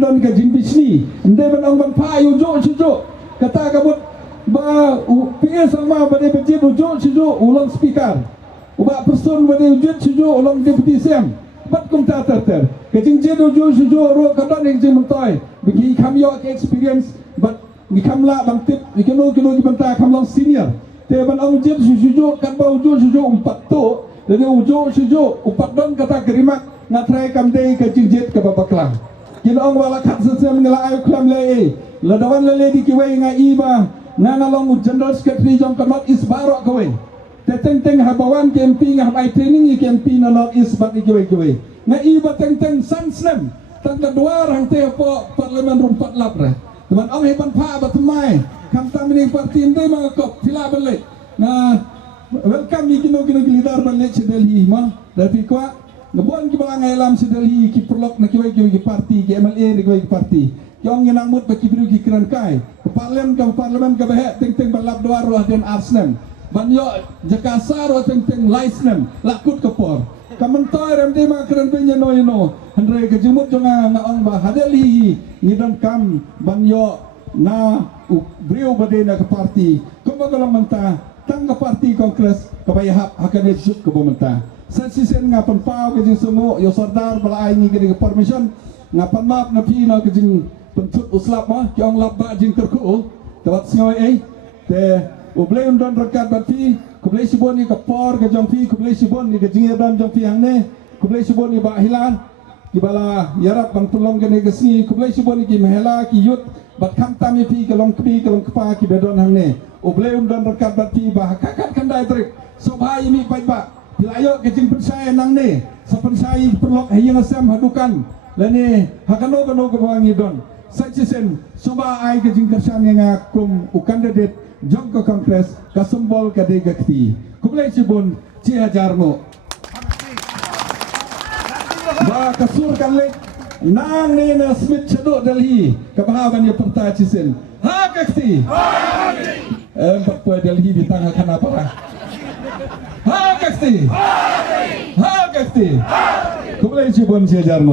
don ka jin bisni inde ban ang ban pa yu jo chujo kata kabut ba PS sama bade bejit ujo chujo ulang speaker uba person bade ujo chujo ulang deputy sem bat kum ta ter kajing jedo ujo chujo ro kadon ing jing mentoy bagi kam yo experience but ni kam la bang tip ni keno ki banta kam long senior te ban ang jet chujo kan ba ujo chujo umpat to dari ujo chujo upat don kata gerimak ngatrai kam dei kajing jet ka babaklang kinong wala kat sesem ngala ayo klam le ladawan le di kiwe nga iba nanalong general secretary jong kanot is baro kawe teng habawan kempi nga mai training kempi na not is bat kiwe nga iba teng sansnem tang kedua rang te po parlemen rumpat lapre teman om heban pa batumai kam tamini parti inde mga kop pila balik na welcome ni kino leader balik si Delhi ma dari kwa ngabuan ki balang alam si Delhi ki perlok na kiwe ki parti ki MLA ni kiwe ki parti yang nginamut bagi biru ki kran kai parlemen ka bahe teng balap doa roh dan arsnem banyo jakasa roh teng laisnem lakut kepor kamentoy remde ma kran penya no andre ka jumut jonga ngaong ba hadeli ngidam kam banyo na brio badena ke parti kumagalang manta tang ke parti kongres kabayahap hakane juk ke bomenta sesisen ngapan pau ke jing sumo yo sardar bala ai ngi ke permission ngapan map na pi na ke jing pentut uslap mah kyong labba jing terku tawat singoi te ublei undon rekat bati kublei sibon ni kapor ke jong pi kublei sibon ni ke jing dan jong pi hangne kublei sibon ni ba hilan kibala yarap bang tulong ke negasi kublei sibon ni ki mahela ki yut bat kam tami pi ke long kpa ki bedon hangne ublei undon rekat bati ba kakat kandai trik sobhai mi pai ba pilayo ke jing pensai nang ne sapensai perlok hayang asam hadukan lene hakano kano ke wangi don saksisen soba ai ke jing kersan yang akum ukandidat jong ke kongres ka sembol ka degakti kublai sibon ci hajarmo ba kasur kan lek nang ne na smith chado Delhi kabahaban ya perta cisen ha kakti empat poe Delhi di tangga kenapa ha kakti kublai sibon ci hajarmo